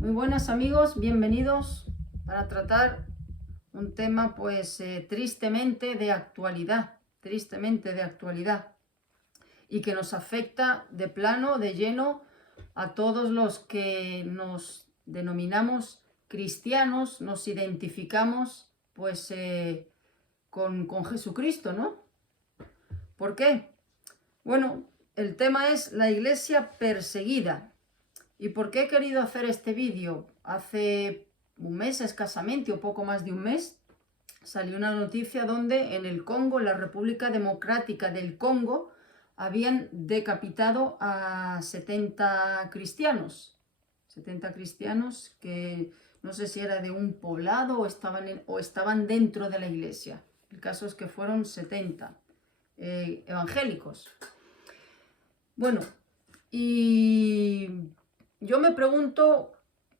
Muy buenas amigos, bienvenidos para tratar un tema tristemente de actualidad, y que nos afecta de plano, de lleno a todos los que nos denominamos cristianos, nos identificamos con Jesucristo, ¿no? ¿Por qué? Bueno, el tema es la iglesia perseguida. ¿Y por qué he querido hacer este vídeo? Hace un mes escasamente, o poco más de un mes, salió una noticia donde en el Congo, en la República Democrática del Congo, habían decapitado a 70 cristianos. 70 cristianos que no sé si era de un poblado o estaban dentro de la iglesia. El caso es que fueron 70 evangélicos. Bueno, y yo me pregunto,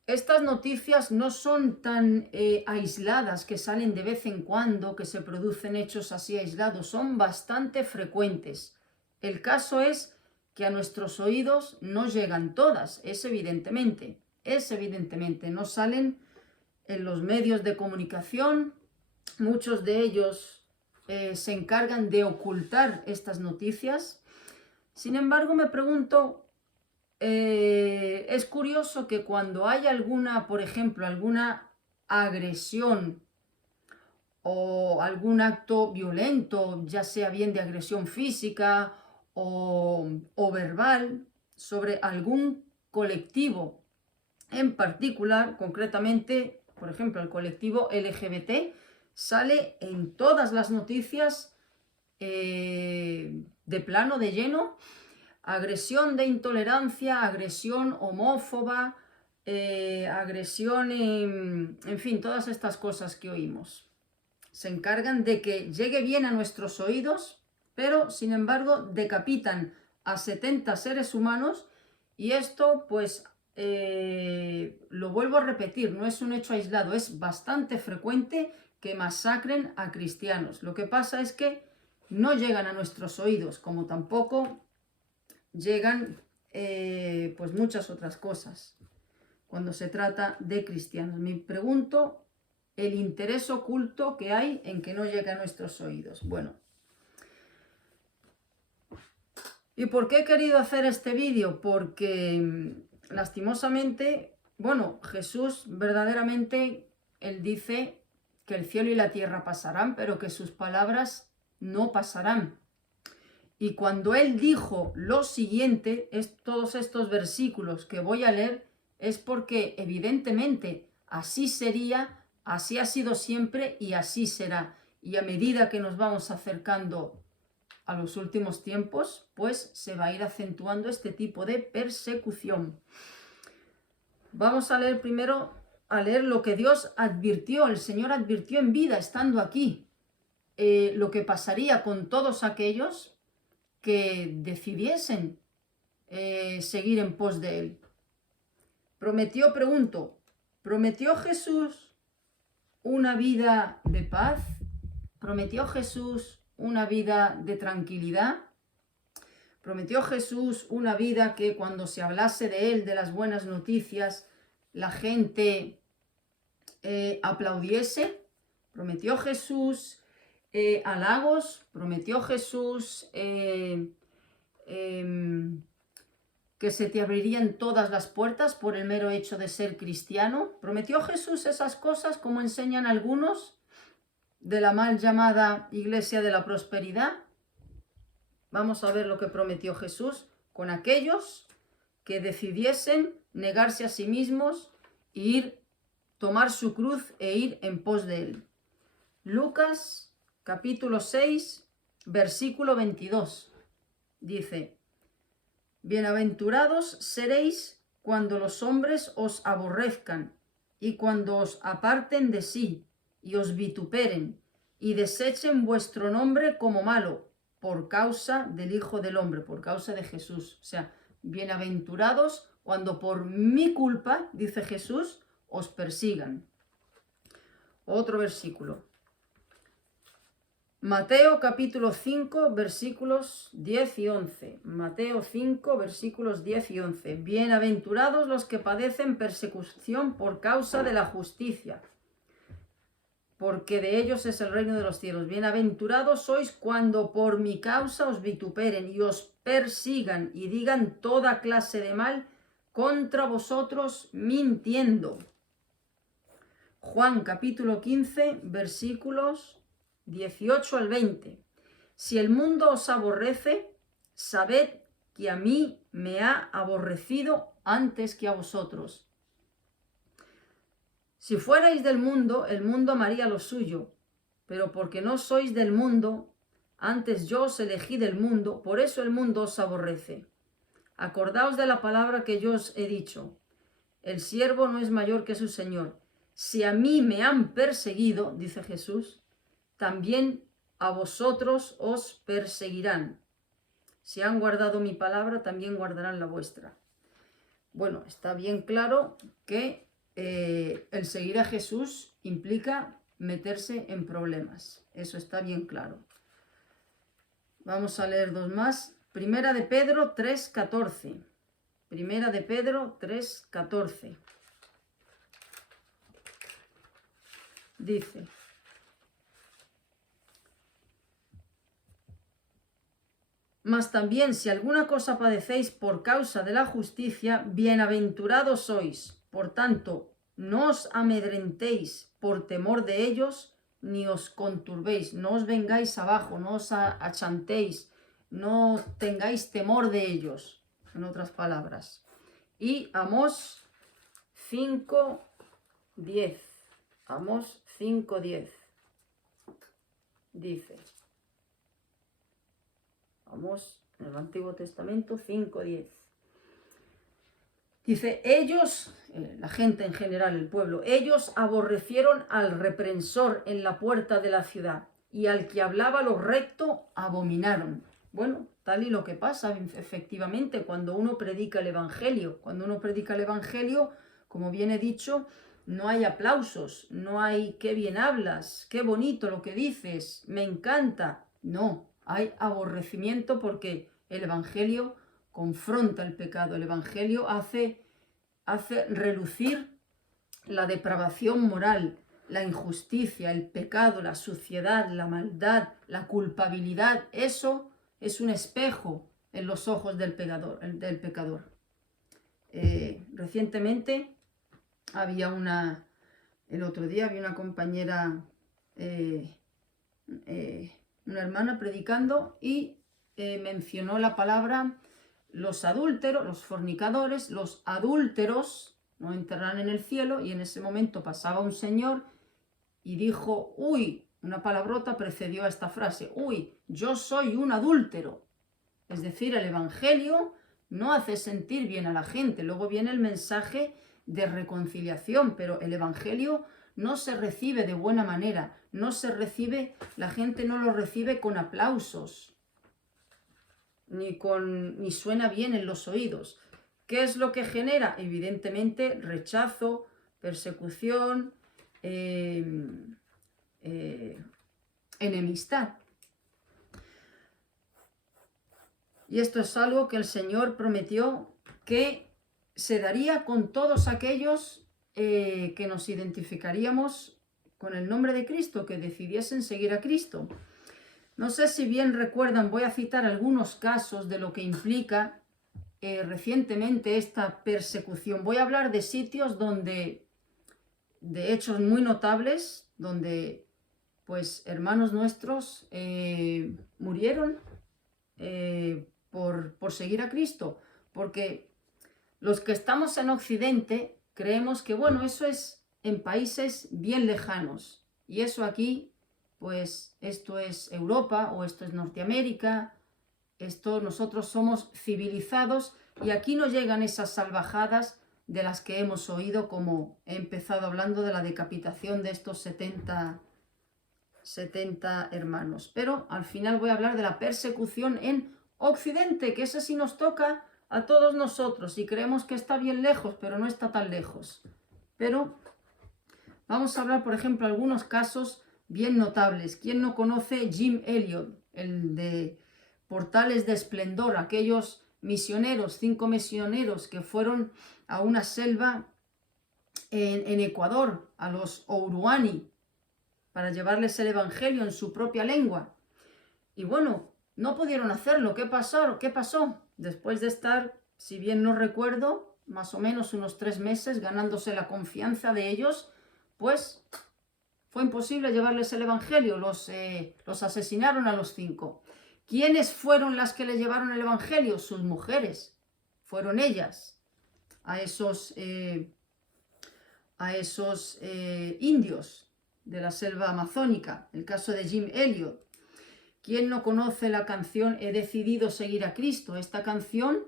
estas noticias no son tan aisladas, que salen de vez en cuando, que se producen hechos así aislados, son bastante frecuentes. El caso es que a nuestros oídos no llegan todas, es evidentemente, no salen en los medios de comunicación, muchos de ellos se encargan de ocultar estas noticias. Sin embargo, me pregunto, es curioso que cuando hay alguna, por ejemplo, alguna agresión o algún acto violento, ya sea bien de agresión física o verbal, sobre algún colectivo en particular, concretamente, por ejemplo, el colectivo LGBT, sale en todas las noticias de plano, de lleno, agresión de intolerancia, agresión homófoba, agresión, en fin, todas estas cosas que oímos. Se encargan de que llegue bien a nuestros oídos, pero sin embargo decapitan a 70 seres humanos y esto lo vuelvo a repetir, no es un hecho aislado, es bastante frecuente que masacren a cristianos. Lo que pasa es que no llegan a nuestros oídos, como tampoco llegan muchas otras cosas cuando se trata de cristianos. Me pregunto el interés oculto que hay en que no llegue a nuestros oídos. Bueno, ¿y por qué he querido hacer este vídeo? Porque lastimosamente, Jesús verdaderamente, él dice que el cielo y la tierra pasarán, pero que sus palabras no pasarán. Y cuando él dijo lo siguiente, todos estos versículos que voy a leer, es porque evidentemente así sería, así ha sido siempre y así será. Y a medida que nos vamos acercando a los últimos tiempos, se va a ir acentuando este tipo de persecución. Vamos a leer primero, lo que Dios advirtió, el Señor advirtió en vida, estando aquí, lo que pasaría con todos aquellos que decidiesen seguir en pos de él. ¿Prometió Jesús una vida de paz? ¿Prometió Jesús una vida de tranquilidad? ¿Prometió Jesús una vida que cuando se hablase de él, de las buenas noticias, la gente aplaudiese? ¿Prometió Jesús halagos? ¿Prometió Jesús que se te abrirían todas las puertas por el mero hecho de ser cristiano? ¿Prometió Jesús esas cosas como enseñan algunos de la mal llamada Iglesia de la Prosperidad? Vamos a ver lo que prometió Jesús con aquellos que decidiesen negarse a sí mismos e tomar su cruz e ir en pos de él. Lucas capítulo 6, versículo 22, dice: Bienaventurados seréis cuando los hombres os aborrezcan y cuando os aparten de sí y os vituperen y desechen vuestro nombre como malo por causa del Hijo del Hombre, por causa de Jesús. O sea, bienaventurados cuando por mi culpa, dice Jesús, os persigan. Otro versículo. Mateo capítulo 5, versículos 10 y 11. Mateo 5, versículos 10 y 11. Bienaventurados los que padecen persecución por causa de la justicia, porque de ellos es el reino de los cielos. Bienaventurados sois cuando por mi causa os vituperen y os persigan y digan toda clase de mal contra vosotros mintiendo. Juan capítulo 15, versículos 18 al 20. Si el mundo os aborrece, sabed que a mí me ha aborrecido antes que a vosotros. Si fuerais del mundo, el mundo amaría lo suyo, pero porque no sois del mundo, antes yo os elegí del mundo, por eso el mundo os aborrece. Acordaos de la palabra que yo os he dicho, el siervo no es mayor que su señor. Si a mí me han perseguido, dice Jesús, también a vosotros os perseguirán. Si han guardado mi palabra, también guardarán la vuestra. Bueno, está bien claro que el seguir a Jesús implica meterse en problemas. Eso está bien claro. Vamos a leer dos más. Primera de Pedro 3:14. Primera de Pedro 3:14. Dice: mas también si alguna cosa padecéis por causa de la justicia, bienaventurados sois. Por tanto, no os amedrentéis por temor de ellos, ni os conturbéis, no os vengáis abajo, no os achantéis, no tengáis temor de ellos, en otras palabras. Y Amós 5:10. Amós 5:10. Dice: Amós, en el Antiguo Testamento 5:10. Dice: ellos, la gente en general, el pueblo, ellos aborrecieron al reprensor en la puerta de la ciudad, y al que hablaba lo recto abominaron. Bueno, tal y lo que pasa efectivamente cuando uno predica el Evangelio. Cuando uno predica el Evangelio, como bien he dicho, no hay aplausos, no hay qué bien hablas, qué bonito lo que dices, me encanta. No, hay aborrecimiento porque el Evangelio confronta el pecado. El Evangelio hace relucir la depravación moral, la injusticia, el pecado, la suciedad, la maldad, la culpabilidad. Eso es un espejo en los ojos del pecador. Recientemente el otro día había una compañera, una hermana predicando y mencionó la palabra los adúlteros, los fornicadores, los adúlteros no entrarán en el cielo, y en ese momento pasaba un señor y dijo: uy, una palabrota precedió a esta frase: uy, yo soy un adúltero. Es decir, el Evangelio no hace sentir bien a la gente. Luego viene el mensaje de reconciliación, pero el Evangelio no se recibe de buena manera, la gente no lo recibe con aplausos, ni suena bien en los oídos. ¿Qué es lo que genera? Evidentemente rechazo, persecución, enemistad. Y esto es algo que el Señor prometió que se daría con todos aquellos que nos identificaríamos con el nombre de Cristo, que decidiesen seguir a Cristo. No sé si bien recuerdan, voy a citar algunos casos de lo que implica recientemente esta persecución. Voy a hablar de sitios de hechos muy notables, donde pues hermanos nuestros murieron por seguir a Cristo, porque los que estamos en Occidente creemos que, bueno, eso es en países bien lejanos, y eso aquí, pues esto es Europa o esto es Norteamérica, nosotros somos civilizados, y aquí no llegan esas salvajadas de las que hemos oído, como he empezado hablando de la decapitación de estos 70 hermanos. Pero al final voy a hablar de la persecución en Occidente, que esa sí nos toca a todos nosotros, y creemos que está bien lejos, pero no está tan lejos. Pero vamos a hablar, por ejemplo, algunos casos bien notables. ¿Quién no conoce Jim Elliot, el de Portales de Esplendor? Aquellos misioneros, 5 misioneros que fueron a una selva en Ecuador, a los Ouruani, para llevarles el evangelio en su propia lengua. Y bueno, no pudieron hacerlo. ¿Qué pasó? Después de estar, si bien no recuerdo, más o menos unos 3 meses ganándose la confianza de ellos, pues fue imposible llevarles el evangelio. Los asesinaron a los 5. ¿Quiénes fueron las que le llevaron el evangelio? Sus mujeres. Fueron ellas a esos indios de la selva amazónica. El caso de Jim Elliot. ¿Quién no conoce la canción He decidido seguir a Cristo? Esta canción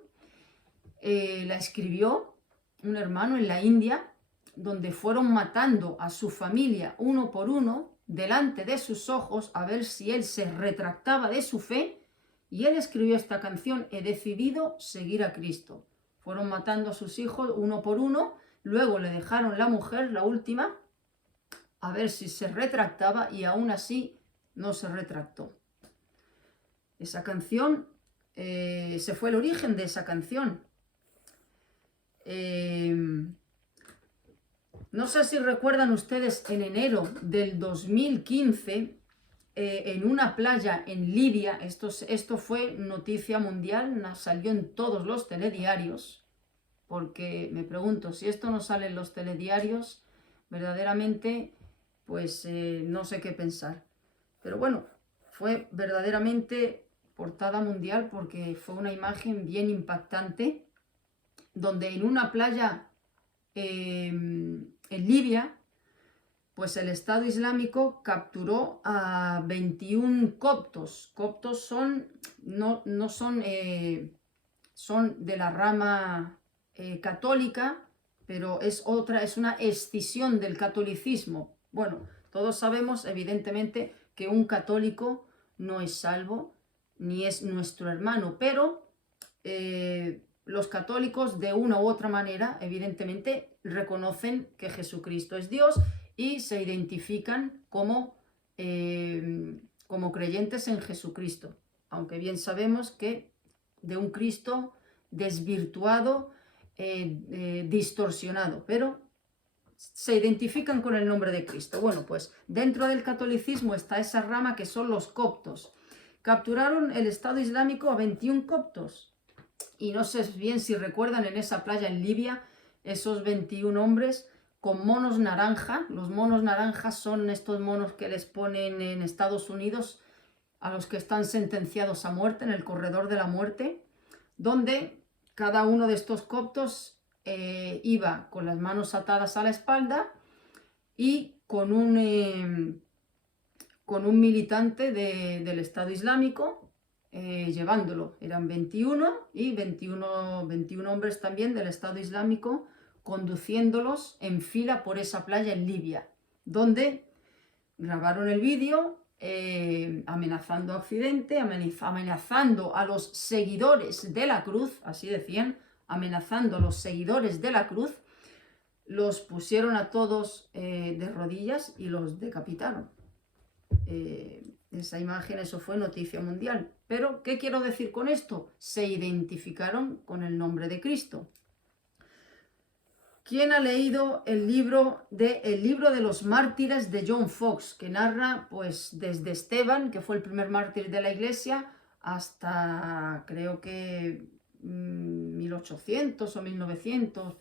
la escribió un hermano en la India, donde fueron matando a su familia uno por uno delante de sus ojos a ver si él se retractaba de su fe, y él escribió esta canción, He decidido seguir a Cristo. Fueron matando a sus hijos uno por uno, luego le dejaron la mujer, la última, a ver si se retractaba, y aún así no se retractó. Esa canción, ese fue el origen de esa canción. No sé si recuerdan ustedes, en enero del 2015, en una playa en Libia, esto fue noticia mundial, salió en todos los telediarios, porque me pregunto, si esto no sale en los telediarios, verdaderamente, pues no sé qué pensar. Pero bueno, fue verdaderamente portada mundial porque fue una imagen bien impactante, donde en una playa en Libia, pues el Estado Islámico capturó a 21 coptos. Coptos son, no son, son de la rama católica, pero es una escisión del catolicismo. Bueno, todos sabemos evidentemente que un católico no es salvo, ni es nuestro hermano, pero los católicos de una u otra manera evidentemente reconocen que Jesucristo es Dios y se identifican como creyentes en Jesucristo, aunque bien sabemos que de un Cristo desvirtuado, distorsionado, pero se identifican con el nombre de Cristo. Bueno, pues dentro del catolicismo está esa rama que son los coptos. Capturaron el Estado Islámico a 21 coptos. Y no sé bien si recuerdan, en esa playa en Libia, esos 21 hombres con monos naranja. Los monos naranjas son estos monos que les ponen en Estados Unidos a los que están sentenciados a muerte, en el corredor de la muerte, donde cada uno de estos coptos iba con las manos atadas a la espalda y con un militante del Estado Islámico llevándolo. Eran 21 y 21 hombres también del Estado Islámico conduciéndolos en fila por esa playa en Libia, donde grabaron el vídeo amenazando a Occidente, amenazando a los seguidores de la cruz, así decían, amenazando a los seguidores de la cruz. Los pusieron a todos de rodillas y los decapitaron. Esa imagen, eso fue noticia mundial. Pero, ¿qué quiero decir con esto? Se identificaron con el nombre de Cristo. ¿Quién ha leído el libro de los mártires de John Foxe, que narra pues desde Esteban, que fue el primer mártir de la iglesia, hasta creo que 1800 o 1900,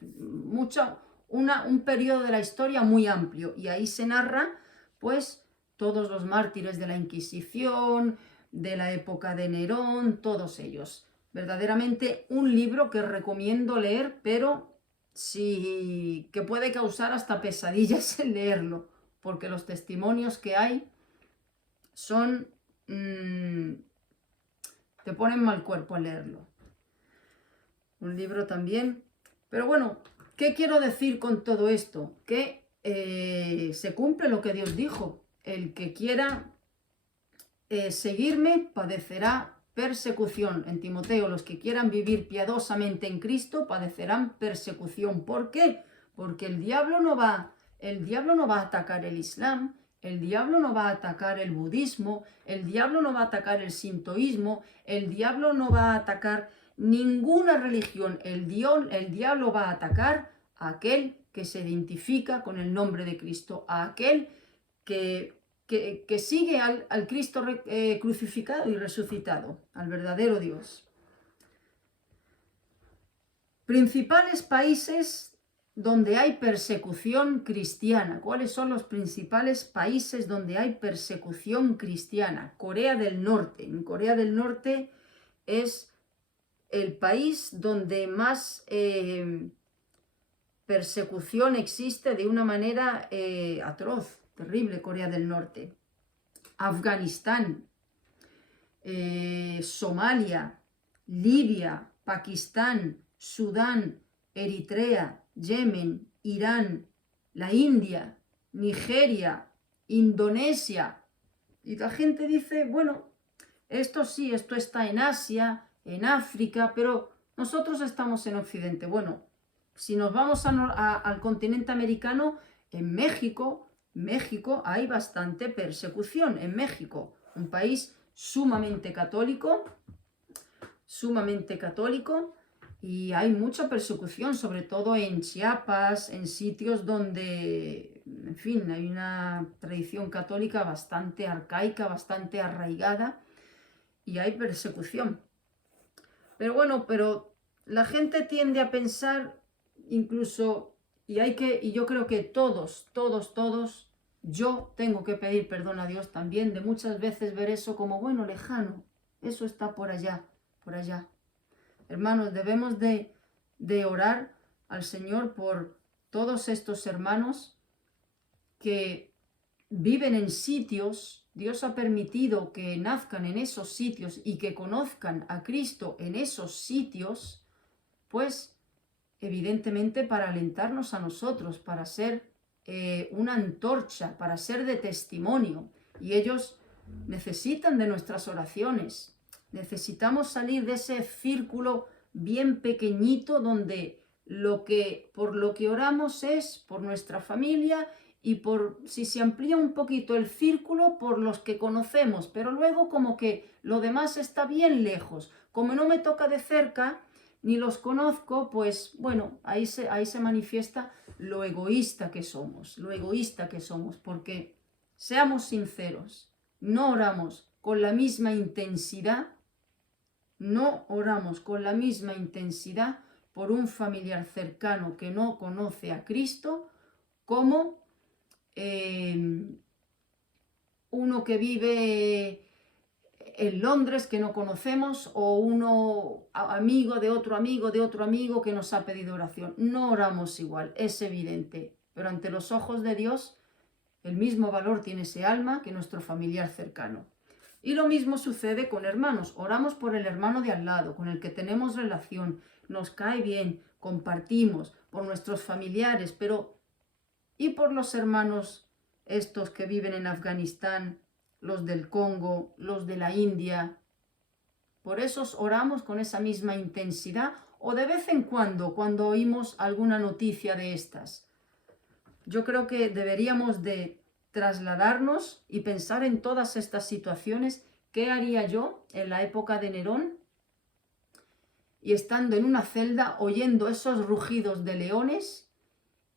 un periodo de la historia muy amplio, y ahí se narra pues todos los mártires de la Inquisición, de la época de Nerón, todos ellos. Verdaderamente un libro que recomiendo leer, pero sí que puede causar hasta pesadillas en leerlo, porque los testimonios que hay son... te ponen mal cuerpo al leerlo. Un libro también. Pero bueno, ¿qué quiero decir con todo esto? Que se cumple lo que Dios dijo. El que quiera seguirme padecerá persecución. En Timoteo, los que quieran vivir piadosamente en Cristo padecerán persecución. ¿Por qué? Porque el diablo no va a atacar el Islam, El diablo no va a atacar el budismo, el diablo no va a atacar el sintoísmo, el diablo no va a atacar ninguna religión. El diablo va a atacar a aquel que se identifica con el nombre de Cristo, a aquel que sigue al Cristo crucificado y resucitado, al verdadero Dios. Principales países donde hay persecución cristiana. ¿Cuáles son los principales países donde hay persecución cristiana? Corea del Norte. En Corea del Norte es el país donde más persecución existe de una manera atroz, terrible. Corea del Norte. Afganistán, Somalia, Libia, Pakistán, Sudán, Eritrea, Yemen, Irán, la India, Nigeria, Indonesia. Y la gente dice, bueno, esto sí, esto está en Asia, en África, pero nosotros estamos en Occidente. Bueno, si nos vamos al continente americano, en México hay bastante persecución. En México, un país sumamente católico, y hay mucha persecución, sobre todo en Chiapas, en sitios donde, en fin, hay una tradición católica bastante arcaica, bastante arraigada, y hay persecución. Pero bueno, la gente tiende a pensar incluso, y yo creo que todos, yo tengo que pedir perdón a Dios también de muchas veces ver eso como, bueno, lejano, eso está por allá, por allá. Hermanos, debemos de orar al Señor por todos estos hermanos que viven en sitios, Dios ha permitido que nazcan en esos sitios y que conozcan a Cristo en esos sitios, pues evidentemente para alentarnos a nosotros, para ser una antorcha, para ser de testimonio. Y ellos necesitan de nuestras oraciones. Necesitamos salir de ese círculo bien pequeñito donde por lo que oramos es por nuestra familia y si se amplía un poquito el círculo, por los que conocemos, pero luego como que lo demás está bien lejos. Como no me toca de cerca ni los conozco, pues bueno, ahí se manifiesta lo egoísta que somos, porque seamos sinceros, no oramos con la misma intensidad por un familiar cercano que no conoce a Cristo como uno que vive en Londres que no conocemos, o uno amigo de otro amigo que nos ha pedido oración. No oramos igual, es evidente, pero ante los ojos de Dios el mismo valor tiene ese alma que nuestro familiar cercano. Y lo mismo sucede con hermanos. Oramos por el hermano de al lado, con el que tenemos relación, nos cae bien, compartimos, por nuestros familiares, pero ¿y por los hermanos estos que viven en Afganistán, los del Congo, los de la India? Por esos oramos con esa misma intensidad, o de vez en cuando oímos alguna noticia de estas. Yo creo que deberíamos de trasladarnos y pensar en todas estas situaciones. ¿Qué haría yo en la época de Nerón? Y estando en una celda, oyendo esos rugidos de leones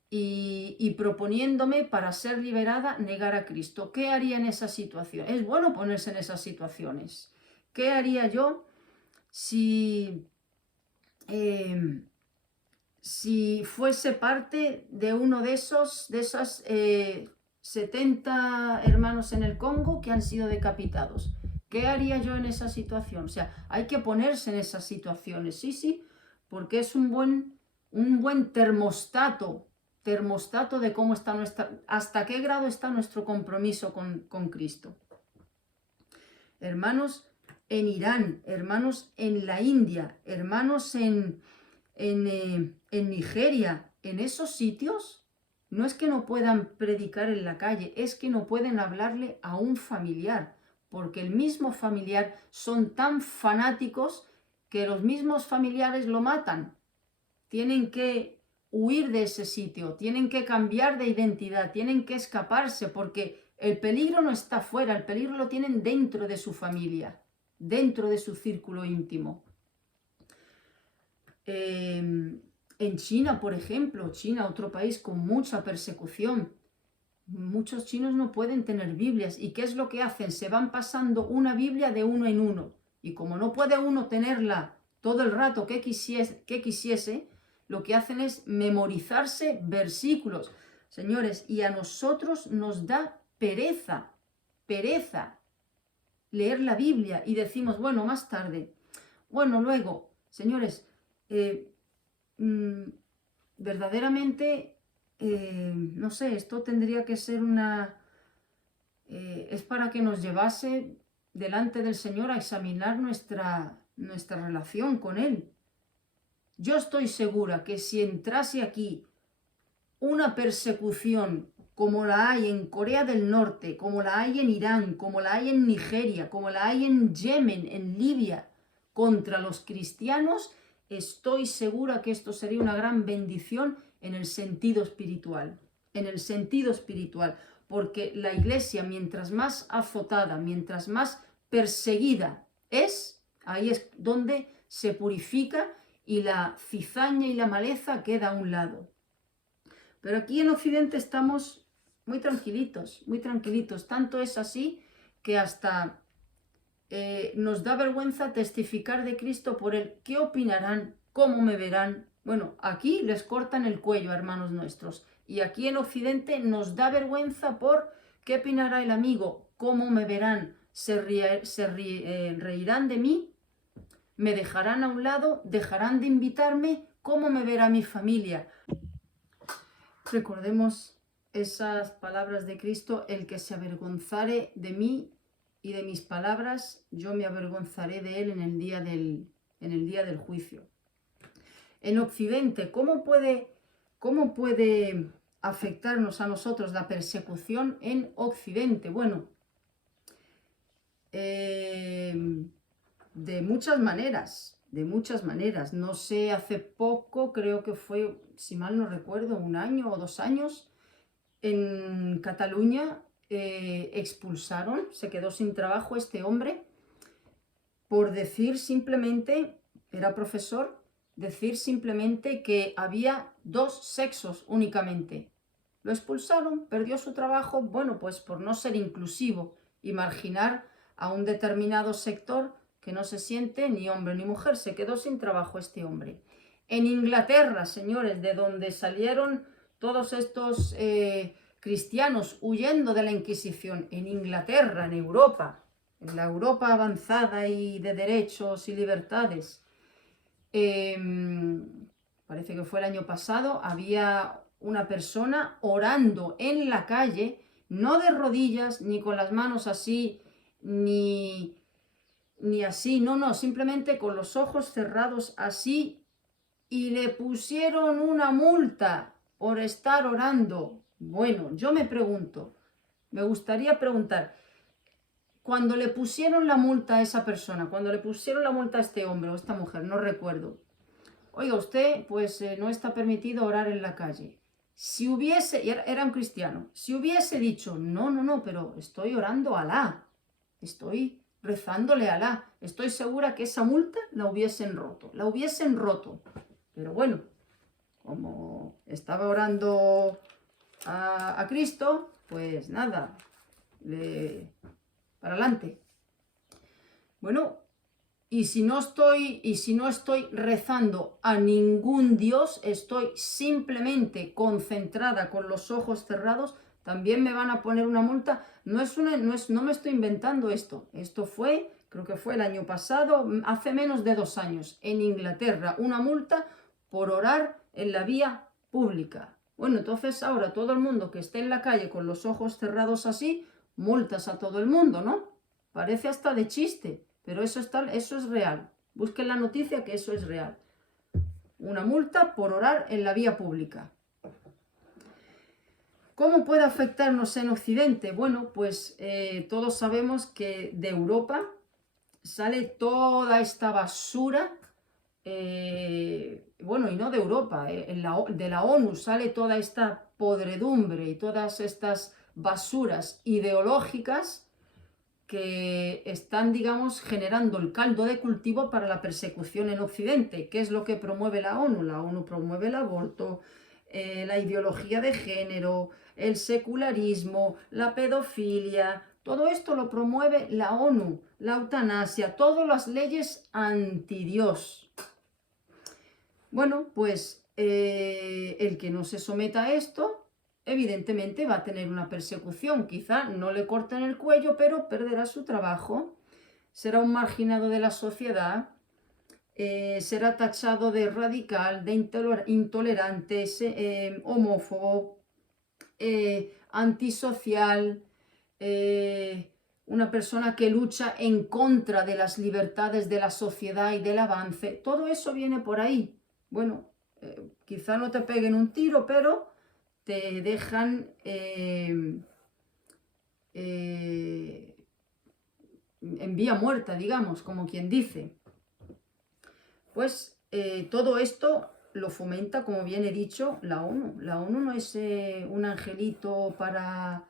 y proponiéndome para ser liberada, negar a Cristo. ¿Qué haría en esa situación? Es bueno ponerse en esas situaciones. ¿Qué haría yo si fuese parte de uno de esas 70 hermanos en el Congo que han sido decapitados? ¿Qué haría yo en esa situación? O sea, hay que ponerse en esas situaciones, sí, porque es un buen termostato de cómo está hasta qué grado está nuestro compromiso con Cristo. Hermanos en Irán, hermanos en la India, hermanos en Nigeria, en esos sitios, no es que no puedan predicar en la calle, es que no pueden hablarle a un familiar, porque el mismo familiar son tan fanáticos que los mismos familiares lo matan. Tienen que huir de ese sitio, tienen que cambiar de identidad, tienen que escaparse, porque El peligro no está fuera, el peligro lo tienen dentro de su familia, dentro de su círculo íntimo. En China, por ejemplo, China, otro país con mucha persecución, muchos chinos no pueden tener Biblias. ¿Y qué es lo que hacen? Se van pasando una Biblia de uno en uno. Y como no puede uno tenerla todo el rato que quisiese, lo que hacen es memorizarse versículos. Señores, y a nosotros nos da pereza leer la Biblia y decimos, bueno, más tarde. Bueno, luego, señores, verdaderamente, no sé, esto tendría que ser es para que nos llevase delante del Señor a examinar nuestra relación con Él. Yo estoy segura que si entrase aquí una persecución como la hay en Corea del Norte, como la hay en Irán, como la hay en Nigeria, como la hay en Yemen, en Libia, contra los cristianos, estoy segura que esto sería una gran bendición en el sentido espiritual, porque la iglesia, mientras más azotada, mientras más perseguida ahí es donde se purifica y la cizaña y la maleza queda a un lado. Pero aquí en Occidente estamos muy tranquilitos, muy tranquilitos. Tanto es así que hasta nos da vergüenza testificar de Cristo por Él. ¿Qué opinarán? ¿Cómo me verán? Bueno, aquí les cortan el cuello, hermanos nuestros. Y aquí en Occidente nos da vergüenza por ¿qué opinará el amigo? ¿Cómo me verán? ¿Se reirán de mí? ¿Me dejarán a un lado? ¿Dejarán de invitarme? ¿Cómo me verá mi familia? Recordemos esas palabras de Cristo: el que se avergonzare de mí y de mis palabras, yo me avergonzaré de él en el día del juicio. En Occidente, ¿cómo puede afectarnos a nosotros la persecución en Occidente? Bueno, de muchas maneras, No sé, hace poco, creo que fue, si mal no recuerdo, 1 año o 2 años, en Cataluña expulsaron, se quedó sin trabajo este hombre por decir simplemente, era profesor, decir simplemente que había 2 sexos únicamente. Lo expulsaron, perdió su trabajo, bueno, pues por no ser inclusivo y marginar a un determinado sector que no se siente ni hombre ni mujer. Se quedó sin trabajo este hombre. En Inglaterra, señores, de donde salieron todos estos cristianos huyendo de la Inquisición, en Inglaterra, en Europa, en la Europa avanzada y de derechos y libertades, parece que fue el año pasado, había una persona orando en la calle, no de rodillas, ni con las manos así, ni así, no, simplemente con los ojos cerrados así, y le pusieron una multa por estar orando. Bueno, yo me pregunto, me gustaría preguntar, cuando le pusieron la multa a esa persona, cuando le pusieron la multa a este hombre o esta mujer, no recuerdo, oiga, usted pues no está permitido orar en la calle. Si hubiese, era un cristiano, si hubiese dicho, no, pero estoy orando a Alá, estoy rezándole a Alá, estoy segura que esa multa la hubiesen roto. Pero bueno, como estaba orando a Cristo, pues nada, para adelante. Bueno, y si no estoy rezando a ningún Dios, estoy simplemente concentrada con los ojos cerrados, también me van a poner una multa. No me estoy inventando esto. Esto fue, creo que fue el año pasado, hace menos de 2 años, en Inglaterra, una multa por orar en la vía pública. Bueno, entonces ahora todo el mundo que esté en la calle con los ojos cerrados así, multas a todo el mundo, ¿no? Parece hasta de chiste, pero eso es real. Busquen la noticia que eso es real. Una multa por orar en la vía pública. ¿Cómo puede afectarnos en Occidente? Bueno, pues todos sabemos que de Europa sale toda esta basura, bueno, y no de Europa, de la ONU sale toda esta podredumbre y todas estas basuras ideológicas que están, digamos, generando el caldo de cultivo para la persecución en Occidente. ¿Qué es lo que promueve la ONU? La ONU promueve el aborto, la ideología de género, el secularismo, la pedofilia. Todo esto lo promueve la ONU, la eutanasia, todas las leyes anti-Dios. Bueno, pues el que no se someta a esto, evidentemente va a tener una persecución. Quizá no le corten el cuello, pero perderá su trabajo. Será un marginado de la sociedad, será tachado de radical, de intolerante, homófobo, antisocial, una persona que lucha en contra de las libertades de la sociedad y del avance. Todo eso viene por ahí. Bueno, quizá no te peguen un tiro, pero te dejan en vía muerta, digamos, como quien dice. Pues todo esto lo fomenta, como bien he dicho, la ONU. La ONU no es un angelito para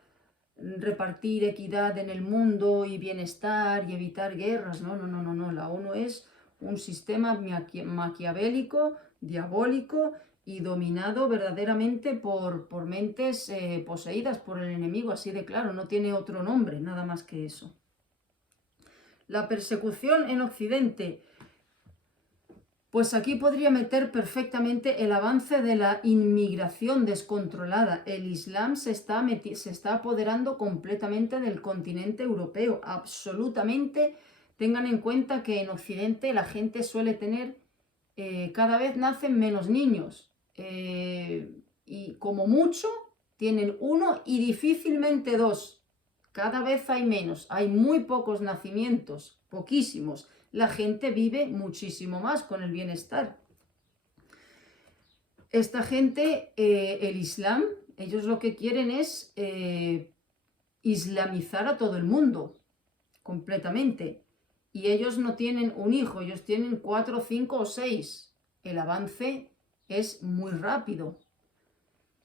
repartir equidad en el mundo y bienestar y evitar guerras. No, no, no, no, no. La ONU es un sistema maquiavélico, diabólico y dominado verdaderamente por mentes poseídas por el enemigo, así de claro, no tiene otro nombre, nada más que eso. La persecución en Occidente. Pues aquí podría meter perfectamente el avance de la inmigración descontrolada. El Islam se está apoderando completamente del continente europeo, absolutamente. Tengan en cuenta que en Occidente la gente suele tener, cada vez nacen menos niños. Y como mucho tienen uno y difícilmente dos. Cada vez hay menos, hay muy pocos nacimientos, poquísimos. La gente vive muchísimo más con el bienestar. Esta gente, el Islam, ellos lo que quieren es islamizar a todo el mundo, completamente. Y ellos no tienen un hijo, ellos tienen 4, 5 o 6. El avance es muy rápido.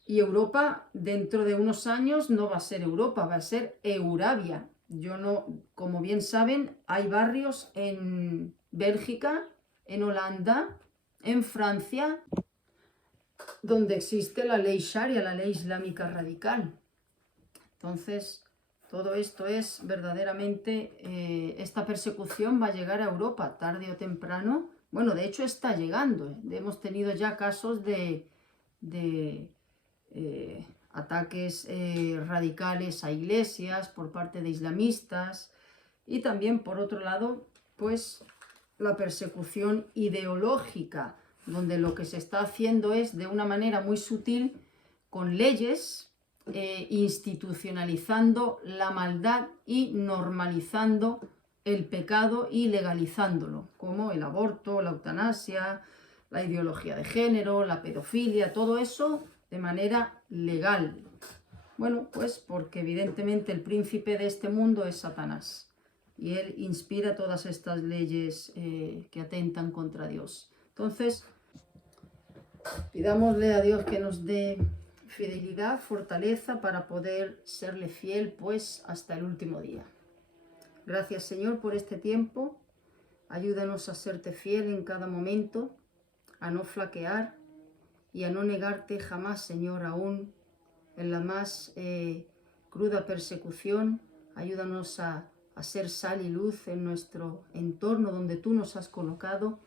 Y Europa, dentro de unos años, no va a ser Europa, va a ser Eurabia. Yo no, como bien saben, hay barrios en Bélgica, en Holanda, en Francia, donde existe la ley Sharia, la ley islámica radical. Entonces, todo esto es verdaderamente, esta persecución va a llegar a Europa tarde o temprano. Bueno, de hecho está llegando. Hemos tenido ya casos de ataques radicales a iglesias por parte de islamistas, y también por otro lado pues la persecución ideológica, donde lo que se está haciendo es de una manera muy sutil, con leyes, institucionalizando la maldad y normalizando el pecado y legalizándolo, como el aborto, la eutanasia, la ideología de género, la pedofilia, todo eso de manera legal. Bueno, pues porque evidentemente el príncipe de este mundo es Satanás y él inspira todas estas leyes que atentan contra Dios. Entonces, pidámosle a Dios que nos dé fidelidad, fortaleza para poder serle fiel pues hasta el último día. Gracias, Señor, por este tiempo. Ayúdanos a serte fiel en cada momento, a no flaquear y a no negarte jamás, Señor, aún en la más cruda persecución. Ayúdanos a ser sal y luz en nuestro entorno donde tú nos has colocado,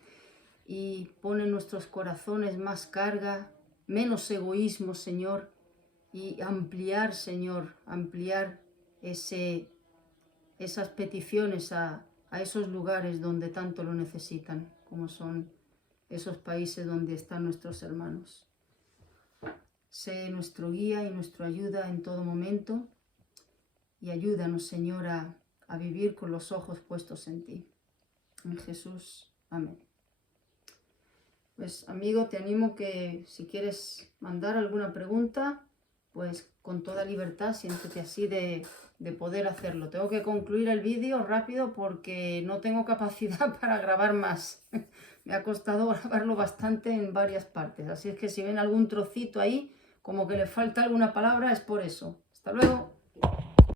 y pon en nuestros corazones más carga, menos egoísmo, Señor, y ampliar, Señor, ampliar esas peticiones a esos lugares donde tanto lo necesitan, como son esos países donde están nuestros hermanos. Sé nuestro guía y nuestra ayuda en todo momento, y ayúdanos, Señor, a vivir con los ojos puestos en ti. En Jesús. Amén. Pues, amigo, te animo que si quieres mandar alguna pregunta, pues con toda libertad, siéntete así de poder hacerlo. Tengo que concluir el vídeo rápido porque no tengo capacidad para grabar más. Me ha costado grabarlo bastante en varias partes. Así es que si ven algún trocito ahí, como que le falta alguna palabra, es por eso. Hasta luego.